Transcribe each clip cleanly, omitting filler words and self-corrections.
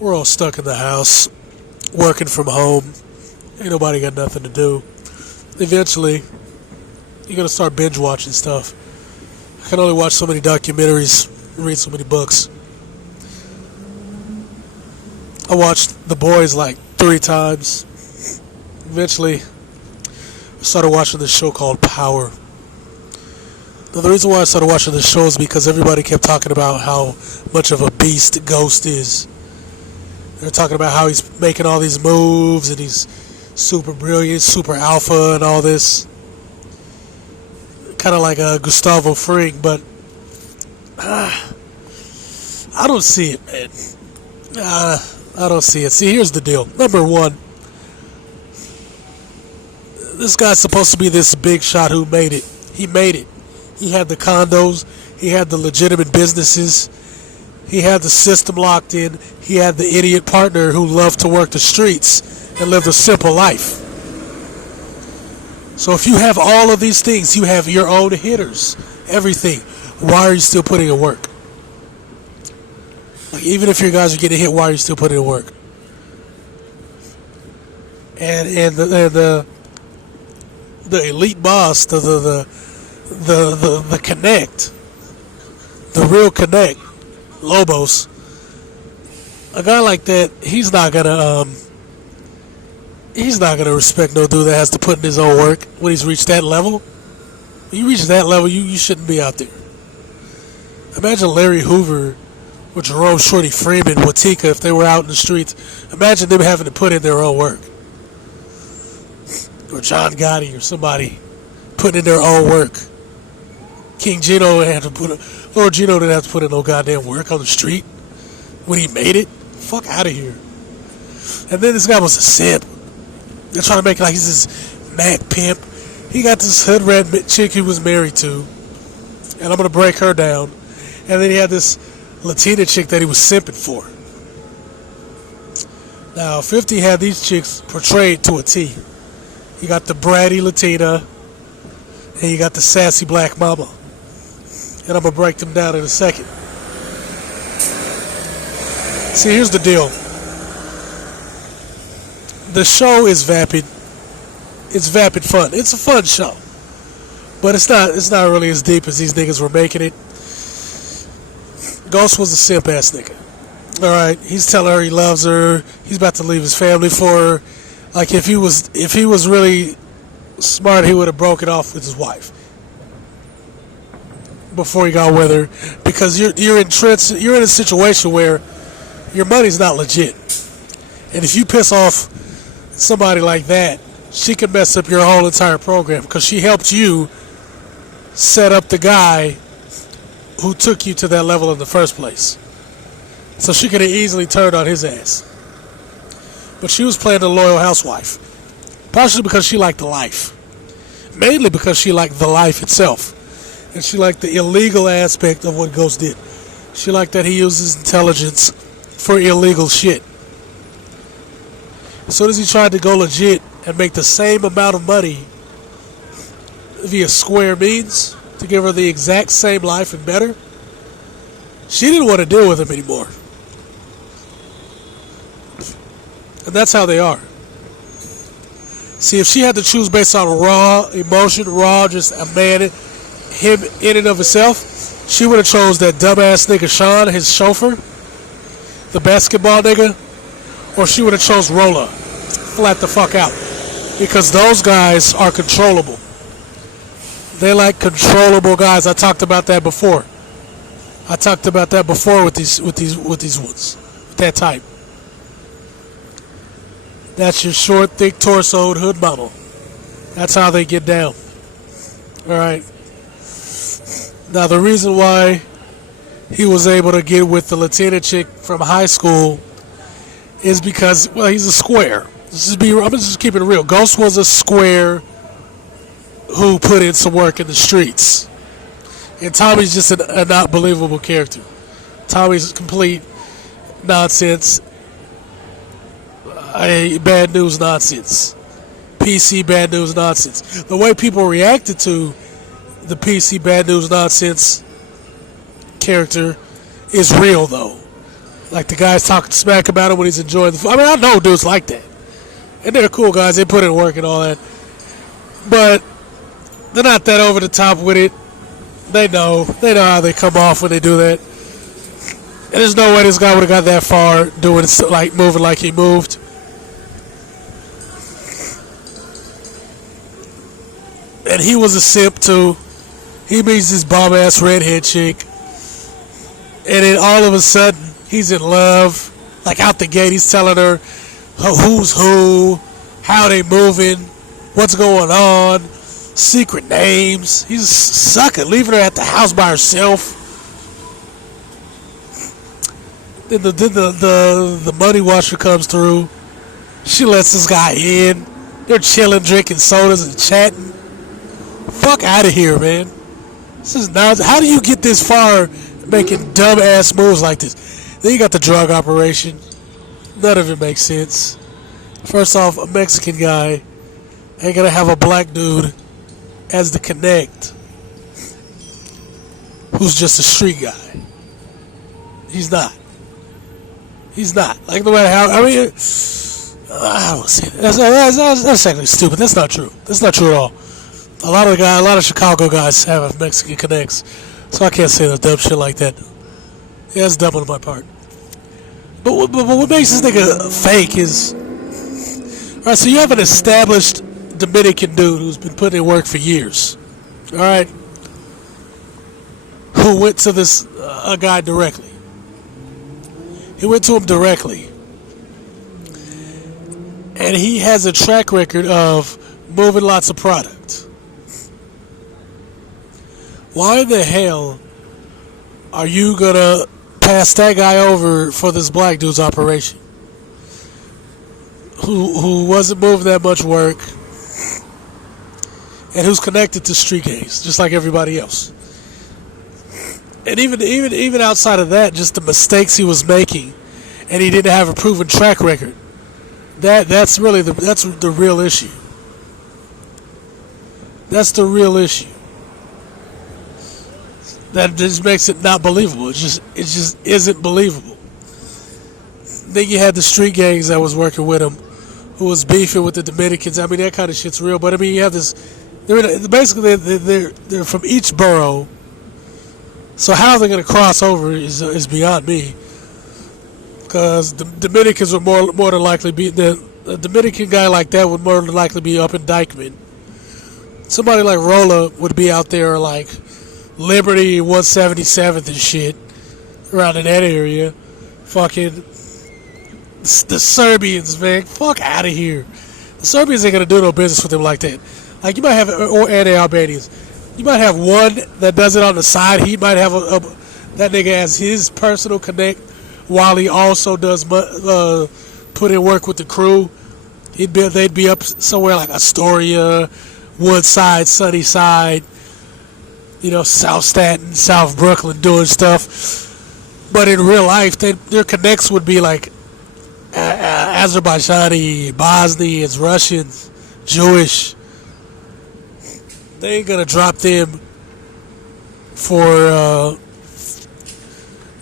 We're all stuck in the house, working from home. Ain't nobody got nothing to do. Eventually, you're gonna start binge watching stuff. I can only watch so many documentaries, read so many books. I watched The Boys like 3 times. Eventually, I started watching this show called Power. Now, the reason why I started watching this show is because everybody kept talking about how much of a beast Ghost is. They're talking about how he's making all these moves and he's super brilliant, super alpha and all this. Kind of like Gustavo Fring, but I don't see it, man. I don't see it. See, here's the deal. Number one, this guy's supposed to be this big shot who made it. He made it. He had the condos. He had the legitimate businesses. He had the system locked in. He had the idiot partner who loved to work the streets and lived a simple life. So if you have all of these things, you have your own hitters, everything. Why are you still putting in work? Like, even if your guys are getting hit, why are you still putting in work? And the elite boss, the connect, the real connect, Lobos. A guy like that, he's not gonna respect no dude that has to put in his own work when he's reached that level. When you reach that level, you shouldn't be out there. Imagine Larry Hoover or Jerome Shorty Freeman, Watika, if they were out in the streets. Imagine them having to put in their own work. Or John Gotti or somebody putting in their own work. King Gino had to Lord Gino didn't have to put in no goddamn work on the street when he made it. Fuck out of here. And then this guy was a simp. They're trying to make it like he's this Mac pimp. He got this hood rat chick he was married to, and I'm gonna break her down. And then he had this Latina chick that he was simping for. Now 50 had these chicks portrayed to a T. You got the bratty Latina, and you got the sassy black mama. And I'm gonna break them down in a second. See, here's the deal. The show is vapid. It's vapid fun. It's a fun show, but it's not really as deep as these niggas were making it. Ghost was a simp ass nigga. All right, he's telling her he loves her. He's about to leave his family for her. Like if he was really smart, he would have broke it off with his wife before he got with her, because you're in a situation where your money's not legit, and if you piss off somebody like that, she can mess up your whole entire program because she helped you set up the guy who took you to that level in the first place. So she could have easily turned on his ass. But she was playing the loyal housewife. Partially because she liked the life. Mainly because she liked the life itself. And she liked the illegal aspect of what Ghost did. She liked that he uses intelligence for illegal shit. As soon as he tried to go legit and make the same amount of money via square means to give her the exact same life and better, she didn't want to deal with him anymore. And that's how they are. See, if she had to choose based on raw emotion, raw, just a man, him in and of himself, she would have chose that dumbass nigga Sean, his chauffeur, the basketball nigga, or she would have chose Rolla. Flat the fuck out. Because those guys are controllable. They like controllable guys. I talked about that before. With these ones. That type. That's your short, thick torsoed hood model. That's how they get down. Alright. Now the reason why he was able to get with the Latina chick from high school is because, well, he's a square. I'm just keeping it real. Ghost was a square who put in some work in the streets. And Tommy's just an unbelievable character. Tommy's complete nonsense. Bad news nonsense. PC bad news nonsense. The way people reacted to the PC bad news nonsense character is real, though. Like the guys talking smack about him when he's enjoying the food. I mean, I know dudes like that. And they're cool guys. They put in work and all that. But they're not that over the top with it. They know how they come off when they do that. And there's no way this guy would have got that far doing it, like moving like he moved. And he was a simp too. He meets this bomb ass redhead chick. And then all of a sudden, he's in love. Like out the gate, he's telling her who's who, how they moving, what's going on, secret names. He's sucking, leaving her at the house by herself. Then the money washer comes through. She lets this guy in. They're chilling, drinking sodas and chatting. Fuck out of here, man. This is nonsense. How do you get this far making dumb ass moves like this? Then you got the drug operation. None of it makes sense. First off, a Mexican guy ain't gonna have a black dude as the connect who's just a street guy. He's not. He's not. Like the way how I mean, I don't see that. That's actually stupid. That's not true. That's not true at all. A lot of Chicago guys have Mexican connects, so I can't say the dumb shit like that. Yeah, that's dumb on my part. But what makes this nigga fake is, all right. So you have an established Dominican dude who's been putting in work for years, all right, who went to this a guy directly. He went to him directly, and he has a track record of moving lots of product. Why the hell are you gonna pass that guy over for this black dude's operation? Who wasn't moving that much work and who's connected to street gangs, just like everybody else. And even outside of that, just the mistakes he was making, and he didn't have a proven track record. That's really the real issue. That's the real issue. That just makes it not believable. It just isn't believable. Then you had the street gangs that was working with him, who was beefing with the Dominicans. I mean, that kind of shit's real. But I mean, you have this. They're from each borough. So how they're going to cross over is beyond me. Because the Dominicans would more than likely be a Dominican guy like that would more than likely be up in Dykeman. Somebody like Rolla would be out there like Liberty, 177th and shit, around in that area. Fucking the Serbians, man, fuck out of here. The Serbians ain't gonna do no business with them like that. Like you might have, and the Albanians, you might have one that does it on the side. He might have that nigga as his personal connect, while he also does put in work with the crew. They'd be up somewhere like Astoria, Woodside, Sunnyside, South Staten, South Brooklyn, doing stuff. But in real life, their connects would be like Azerbaijani, Bosnians, Russians, Jewish. They ain't gonna drop them for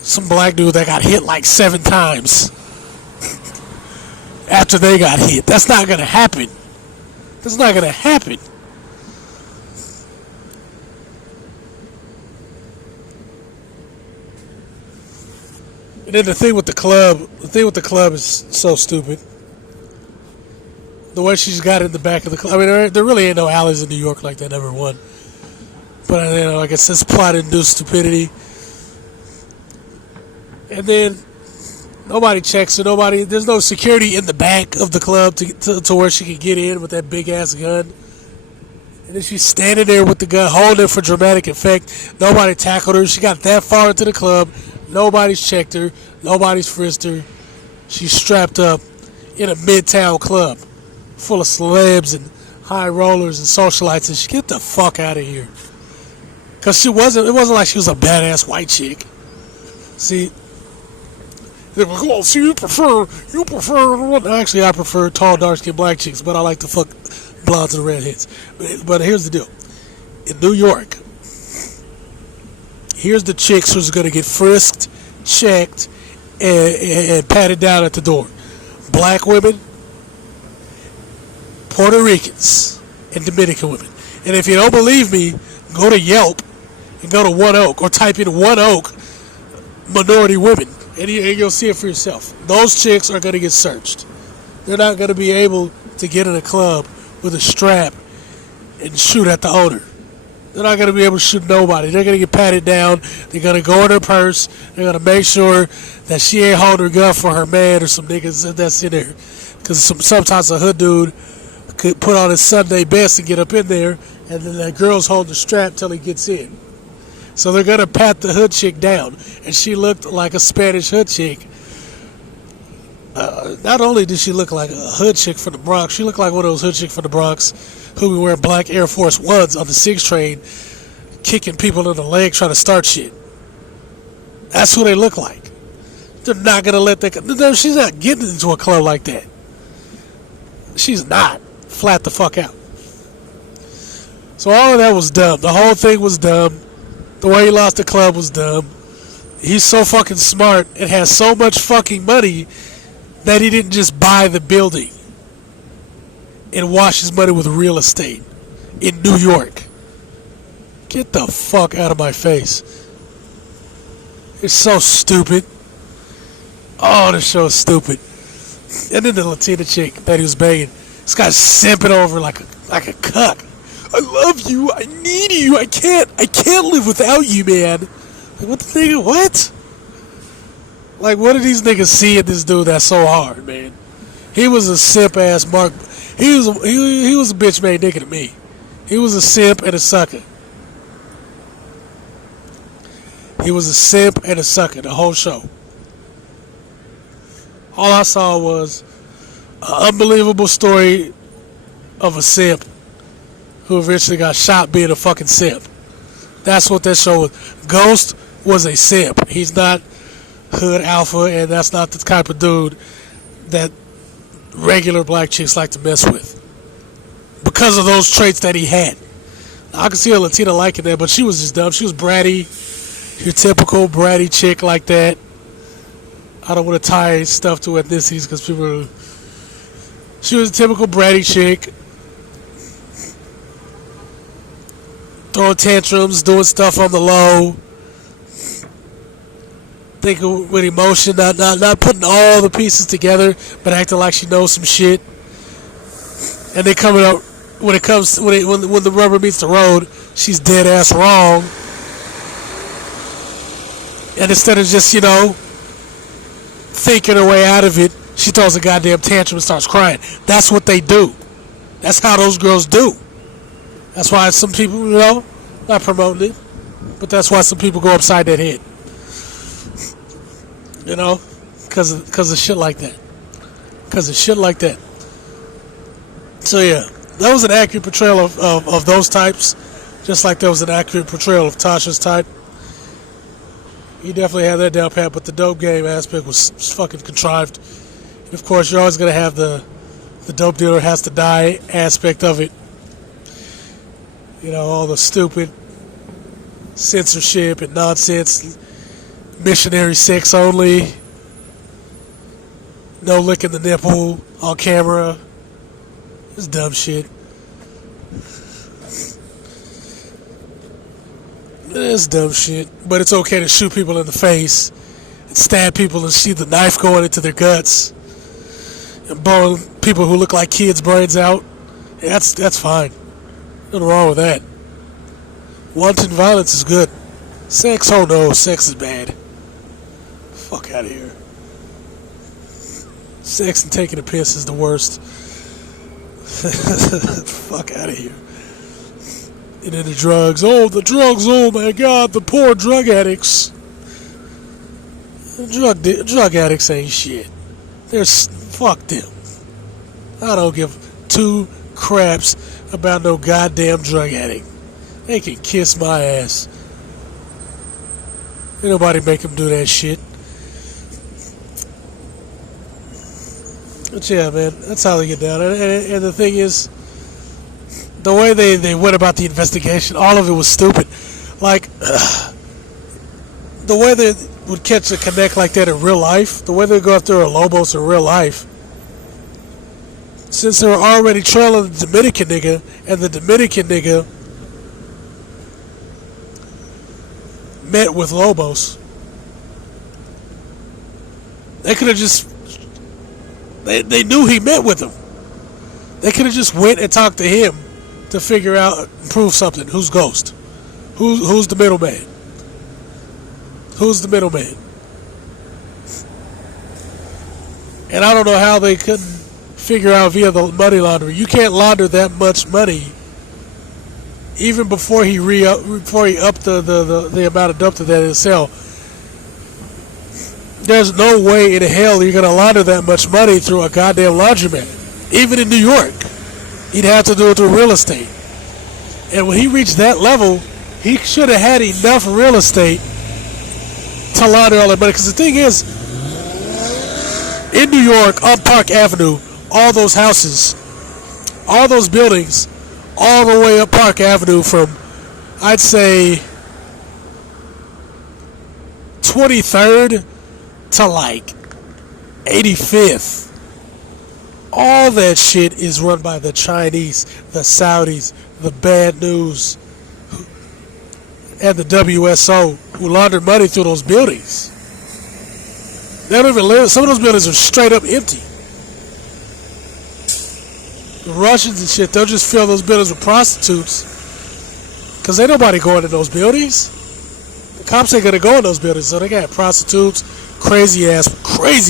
some black dude that got hit like 7 times after they got hit. That's not gonna happen. That's not gonna happen. And then the thing with the club is so stupid. The way she's got it in the back of the club. I mean, there really ain't no alleys in New York like that, number one. But I guess it's plot-induced stupidity. And then nobody checks her. There's no security in the back of the club to where she can get in with that big ass gun. And then she's standing there with the gun, holding it for dramatic effect. Nobody tackled her. She got that far into the club. Nobody's checked her. Nobody's frisked her. She's strapped up in a midtown club full of celebs and high rollers and socialites, and she get the fuck out of here. Cause it wasn't like she was a badass white chick. See, you prefer. Actually, I prefer tall, dark-skinned black chicks, but I like to fuck blondes and redheads. But here's the deal: in New York, here's the chicks who's gonna get frisked, checked, and patted down at the door. Black women, Puerto Ricans, and Dominican women. And if you don't believe me, go to Yelp and go to One Oak or type in One Oak minority women and you'll see it for yourself. Those chicks are going to get searched. They're not going to be able to get in a club with a strap and shoot at the owner. They're not going to be able to shoot nobody. They're going to get patted down. They're going to go in her purse. They're going to make sure that she ain't holding her gun for her man or some niggas that's in there. Because sometimes a hood dude could put on his Sunday best and get up in there, and then that girl's holding the strap till he gets in. So they're going to pat the hood chick down. And she looked like a Spanish hood chick. Not only did she look like a hood chick from the Bronx, she looked like one of those hood chicks from the Bronx who be wearing black Air Force Ones on the 6 train, kicking people in the leg trying to start shit. That's who they look like. They're not going to let that... No, she's not getting into a club like that. She's not. Flat the fuck out. So all of that was dumb. The whole thing was dumb. The way he lost the club was dumb. He's so fucking smart and has so much fucking money that he didn't just buy the building and wash his money with real estate in New York. Get the fuck out of my face. It's so stupid. Oh, this show is stupid. And then the Latina chick that he was banging, this guy's simping over like a cuck. I love you. I need you. I can't live without you, man. Like, what the nigga? What? Like, what did these niggas see in this dude that's so hard, man? He was a simp ass Mark. He was a bitch made nigga to me. He was a simp and a sucker. He was a simp and a sucker the whole show. All I saw was an unbelievable story of a simp who eventually got shot being a fucking simp. That's what that show was. Ghost was a simp. He's not hood alpha, and that's not the type of dude that regular black chicks like to mess with because of those traits that he had. I could see a Latina liking that, but she was just dumb. She was bratty, your typical bratty chick like that. I don't want to tie stuff to ethnicities because people. She was a typical bratty chick, throwing tantrums, doing stuff on the low. Thinking with emotion, not putting all the pieces together, but acting like she knows some shit. And then coming up when the rubber meets the road, she's dead ass wrong. And instead of just thinking her way out of it, she throws a goddamn tantrum and starts crying. That's what they do. That's how those girls do. That's why some people, not promoting it, but that's why some people go upside that head. Because of shit like that. Because of shit like that. So yeah, that was an accurate portrayal of those types, just like there was an accurate portrayal of Tasha's type. He definitely had that down pat, but the dope game aspect was fucking contrived. And of course, you're always going to have the dope dealer has to die aspect of it. All the stupid censorship and nonsense. Missionary sex only. No licking the nipple on camera. It's dumb shit. It's dumb shit. But it's okay to shoot people in the face and stab people and see the knife going into their guts and blowing people who look like kids' brains out. Yeah, that's fine. Nothing wrong with that. Wanton violence is good. Sex, oh no, sex is bad. Fuck out of here. Sex and taking a piss is the worst. Fuck out of here. And then the drugs. Oh, the drugs. Oh my God, the poor drug addicts. Drug addicts ain't shit. Fuck them. I don't give 2 craps about no goddamn drug addict. They can kiss my ass. Ain't nobody make them do that shit. But yeah, man, that's how they get down. And the thing is, the way they went about the investigation, all of it was stupid. Like, the way that would catch a connect like that in real life, the way they go after a Lobos in real life, since they were already trailing the Dominican nigga, and the Dominican nigga met with Lobos, they could have just, they knew he met with him. They could have just went and talked to him to figure out, prove something. Who's Ghost? Who's the middleman? Who's the middleman? And I don't know how they couldn't figure out via the money laundering. You can't launder that much money. Even before he upped the amount of dope that they sell. There's no way in hell you're gonna launder that much money through a goddamn laundromat. Even in New York, he'd have to do it through real estate. And when he reached that level, he should have had enough real estate to launder all that money. Because the thing is, in New York, on Park Avenue, all those houses, all those buildings, all the way up Park Avenue from, I'd say, 23rd to like 85th. All that shit is run by the Chinese, the Saudis, the Bad News, and the WSO, who launder money through those buildings. They don't even live. Some of those buildings are straight up empty. The Russians and shit, they'll just fill those buildings with prostitutes, because ain't nobody going to those buildings. The cops ain't gonna go in those buildings, so they got prostitutes, crazy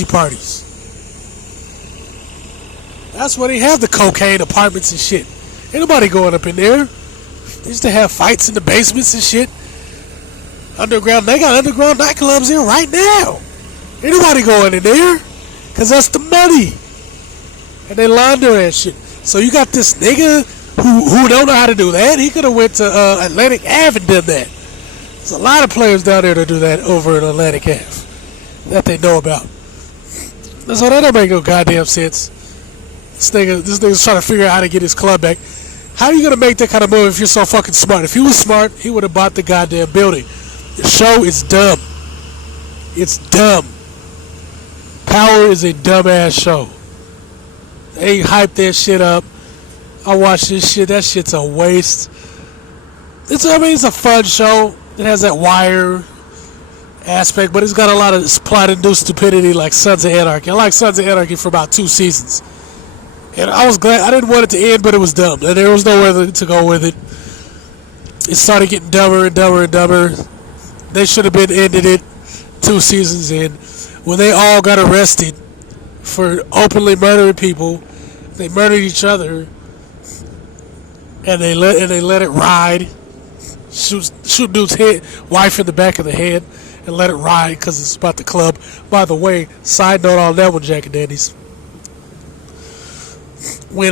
parties. That's where they have the cocaine apartments and shit. Ain't nobody going up in there. They used to have fights in the basements and shit. Underground, they got underground nightclubs here right now. Ain't nobody going in there, because that's the money. And they launder that shit. So you got this nigga who don't know how to do that. He could have went to Atlantic Ave and done that. There's a lot of players down there that do that over in Atlantic Ave that they know about. So that don't make no goddamn sense. This nigga's trying to figure out how to get his club back. How are you gonna make that kind of move if you're so fucking smart? If he was smart, he would have bought the goddamn building. The show is dumb. It's dumb. Power is a dumbass show. They hype that shit up. I watch this shit. That shit's a waste. It's a fun show. It has that wire aspect, but it's got a lot of plot-induced stupidity like Sons of Anarchy. I like Sons of Anarchy for about 2 seasons. And I was glad. I didn't want it to end, but it was dumb. And there was nowhere to go with it. It started getting dumber and dumber and dumber. They should have been ended it 2 seasons in. When they all got arrested for openly murdering people, they murdered each other, and they let it ride. Shoot dude's wife in the back of the head, and let it ride because it's about the club. By the way, side note on that one, Jack and Danny's. When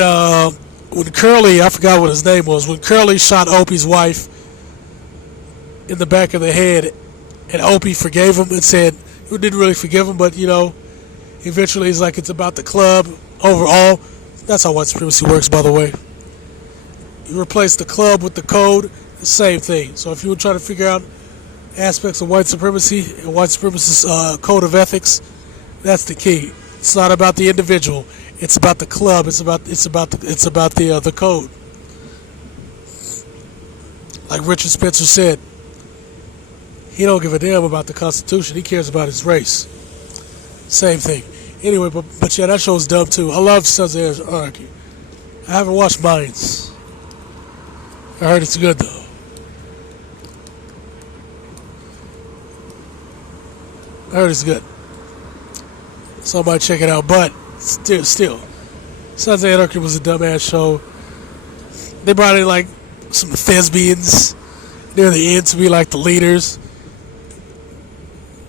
Curly, I forgot what his name was, when Curly shot Opie's wife in the back of the head, and Opie forgave him and said he didn't really forgive him, but eventually he's like, it's about the club overall. That's how white supremacy works, by the way. You replace the club with the code, the same thing. So if you were trying to figure out aspects of white supremacy and white supremacist code of ethics, that's the key. It's not about the individual. It's about the club. It's about the code. Like Richard Spencer said, he don't give a damn about the Constitution. He cares about his race. Same thing. Anyway, but yeah, that show's dumb too. I love Sons of Anarchy. I haven't watched Mayans. I heard it's good though. I heard it's good. So I might check it out. But still, Sons of Anarchy was a dumbass show. They brought in like some thespians near the end to be like the leaders,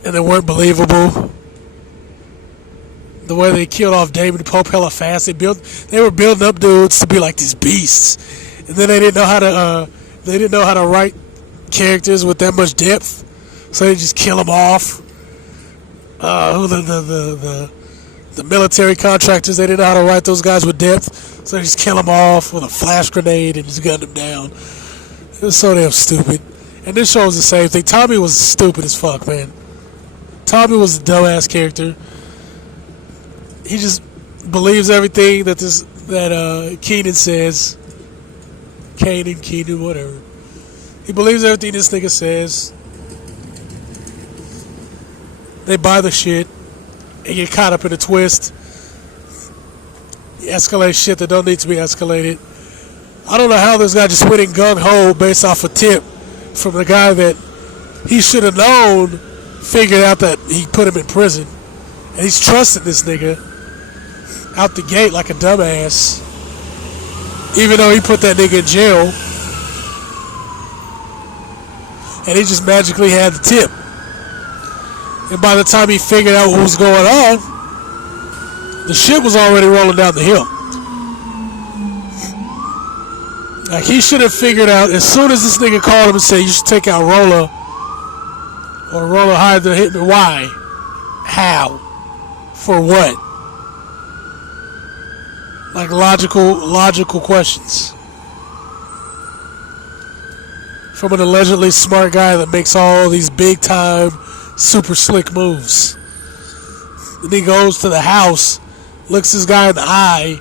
and they weren't believable. The way they killed off David Pope hella fast, they were building up dudes to be like these beasts, and then they didn't know how to write characters with that much depth, so they just kill them off. The military contractors, they didn't know how to write those guys with depth, so they just kill them off with a flash grenade and just gun them down. It was so damn stupid. And this show was the same thing. Tommy was stupid as fuck, man. Tommy was a dumbass character. He just believes everything that Keenan says. Keenan, whatever. He believes everything this nigga says. They buy the shit and get caught up in a twist. You escalate shit that don't need to be escalated. I don't know how this guy just went in gung-ho based off a tip from the guy that he should have known, figured out that he put him in prison. And he's trusting this nigga out the gate like a dumbass. Even though he put that nigga in jail. And he just magically had the tip. And by the time he figured out what was going on, the shit was already rolling down the hill. Like, he should have figured out as soon as this nigga called him and said, you should take out Rolla, or Rolla hired to hit me. Why? How? For what? Like logical questions. From an allegedly smart guy that makes all these big time, super slick moves. Then he goes to the house, looks this guy in the eye,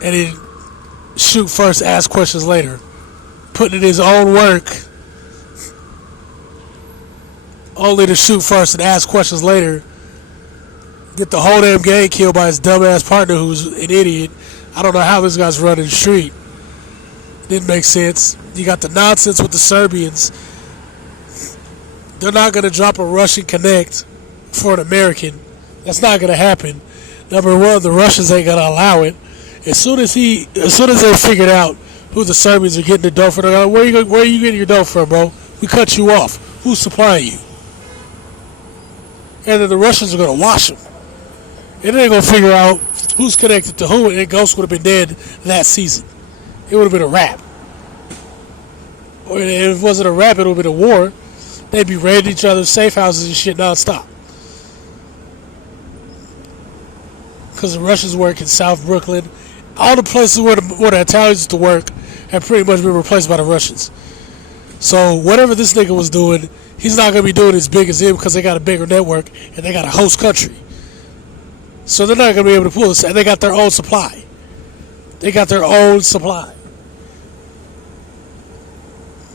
and he shoot first, ask questions later. Putting in his own work only to shoot first and ask questions later. Get the whole damn gang killed by his dumbass partner who's an idiot. I don't know how this guy's running the street. Didn't make sense. You got the nonsense with the Serbians. They're not going to drop a Russian connect for an American. That's not going to happen. Number one, the Russians ain't going to allow it. As soon as they figured out who the Serbians are getting the dough from, they're like, where are you getting your dough from, bro? We cut you off. Who's supplying you? And then the Russians are going to wash them. And they're going to figure out who's connected to who, and Ghost would have been dead that season. It would have been a wrap. Or if it wasn't a wrap, it would have been a war. They'd be raiding each other's safe houses and shit nonstop. Because the Russians work in South Brooklyn. All the places where the Italians used to work have pretty much been replaced by the Russians. So whatever this nigga was doing, he's not going to be doing as big as him because they got a bigger network and they got a host country. So they're not going to be able to pull this. And they got their own supply.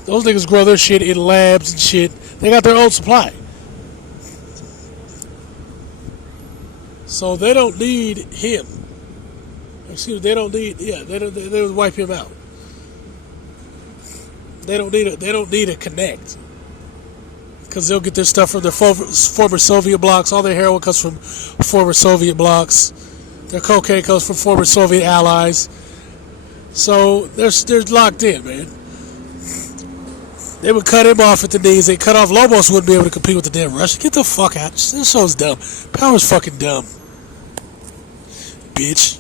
Those niggas grow their shit in labs and shit. They got their own supply. So they don't need him. Excuse me, they would wipe him out. They don't need a connect. Because they'll get their stuff from their former Soviet blocks. All their heroin comes from former Soviet blocks. Their cocaine comes from former Soviet allies. So they're locked in, man. They would cut him off at the knees. They cut off Lobos, wouldn't be able to compete with the damn Russians. Get the fuck out. This show's dumb. Power's fucking dumb. Bitch.